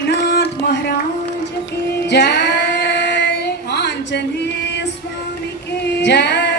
पंढरीनाथ महाराज के जय। हाँ, आंजनेय स्वामी के जय।